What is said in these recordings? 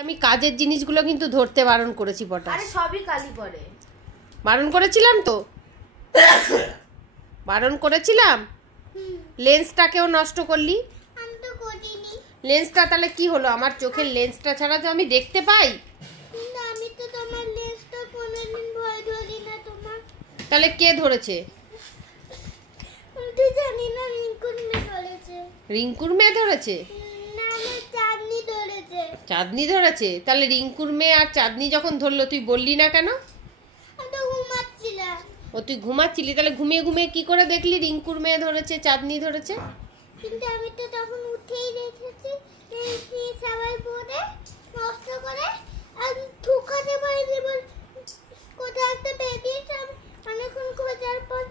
আমি কাজের জিনিসগুলো কিন্তু ধরতে বারণ করেছি পটাশ। আরে সবই কালি পড়ে। বারণ করেছিলাম তো, বারণ করেছিলাম। লেন্সটাকেও নষ্ট করলি। আমি তো করিনি। লেন্সটা তাহলে কি হলো? আমার চোখের লেন্সটা ছাড়া তো আমি দেখতে পাই। না, আমি তো তোমার লেন্সটা কোনোদিন ভয় ধরি না তোমার। তাহলে কে ধরেছে? আমি তো জানি না, রিঙ্কুর মেয়ে ধরেছে। রিঙ্কুর মেয়ে ধরেছে? না, আমার চাঁদনি ধরেছে। চাঁদনি ধরেছে? তাহলে রিঙ্কুর মেয়ে আর চাঁদনি যখন ধরলো তুই বললি না কেন? আমি তো ঘুমাচ্ছিলাম। ও তুই ঘুমাচ্ছিলি, তাহলে ঘুমিয়ে ঘুমিয়ে কি করে দেখলি রিঙ্কুর মেয়ে ধরেছে চাঁদনি ধরেছে? কিন্তু আমি তো তখন উঠেই দেখেছি সবাই পড়ে নষ্ট করে আর ঠুকাতে পারিনি, বল কোথাও একটা বেরিয়েছে। আমি অনেকক্ষণ খোঁজার পর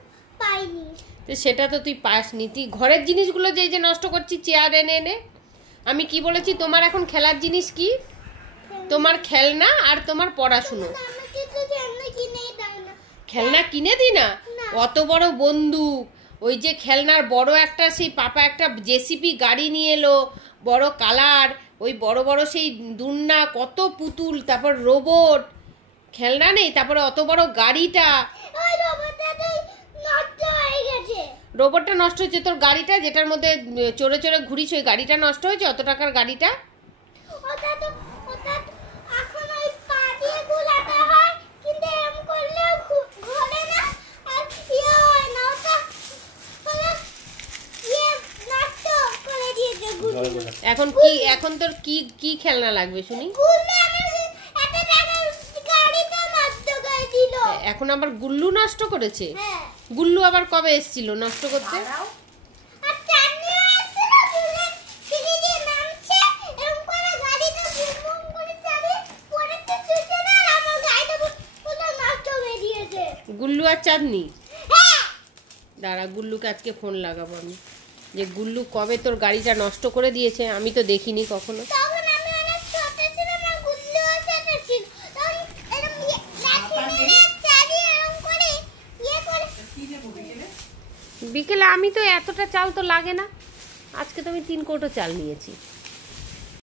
পাইনি। তো সেটা তো তুই পাসনি। তুই ঘরের জিনিসগুলো যে যে নষ্ট করছিস চেয়ার এনে এনে। আমি কি বলেছি? তোমার এখন খেলার জিনিস কি? তোমার খেলনা আর তোমার পড়াশুনো। আমাকে তো খেলনা কিনেই দাও না। খেলনা কিনে দিই না? না। অত বড় বন্দুক, ওই যে খেলনার বড় একটা সেই পাপা একটা জেসিপি গাড়ি নিয়ে এলো, বড় কালার, ওই বড় বড় সেই দুন্না, কত পুতুল, তারপর রোবট। খেলনা নেই? তারপরে অত বড় গাড়িটা। ওই রোবটটা তো নষ্ট হয়ে গেছে। রোবটটা নষ্ট হয়েছে? তোর গাড়িটা যেটার মধ্যে চড়ে চড়ে ঘুরিস ওই গাড়িটা নষ্ট হয়েছে? অত টাকার গাড়িটা? ওটা তো এখন ওই পা দিয়ে ঘোরাতে হয়, কিন্তু এরকম করলেও ঘোরে না আর ইয়ে হয় না। ওটা হলো ইয়ে নষ্ট করে দিয়েছে গুলো। এখন তোর কি কি খেলনা লাগবে শুনি? গুলো আমার এত টাকার গাড়ি তো নষ্ট করে দিল। এখন আবার গুল্লু নষ্ট করেছে? হ্যাঁ। গুল্লু আবার কবে এসেছিল নষ্ট করতে? আর চাঁদনিও এসেছিল, বুলেট সিঁড়ি দিয়ে নামছে, এরকম করে গাড়িটা বুম করে চালিয়ে পড়েছে ছুটে না, আর আমার গাড়িটা পুরো নষ্ট করে দিয়েছে। গুল্লু আর চাঁদনি? হ্যাঁ। দাঁড়া, গুল্লুকে আজকে ফোন লাগাবো আমি, যে গুল্লু কবে তোর গাড়িটা নষ্ট করে দিয়েছে। আমি তো দেখিনি কখনো। তখন আমি অনেক ছোট ছিলাম না, গুল্লুও ছোট ছিল। তখন এরকম লাঠি মেরে চালিয়ে এরকম করে ইয়ে করে। বিকেলে আমি তো এতটা চাল তো লাগে না, আজকে তো আমি 3 কৌটো চাল নিয়েছি।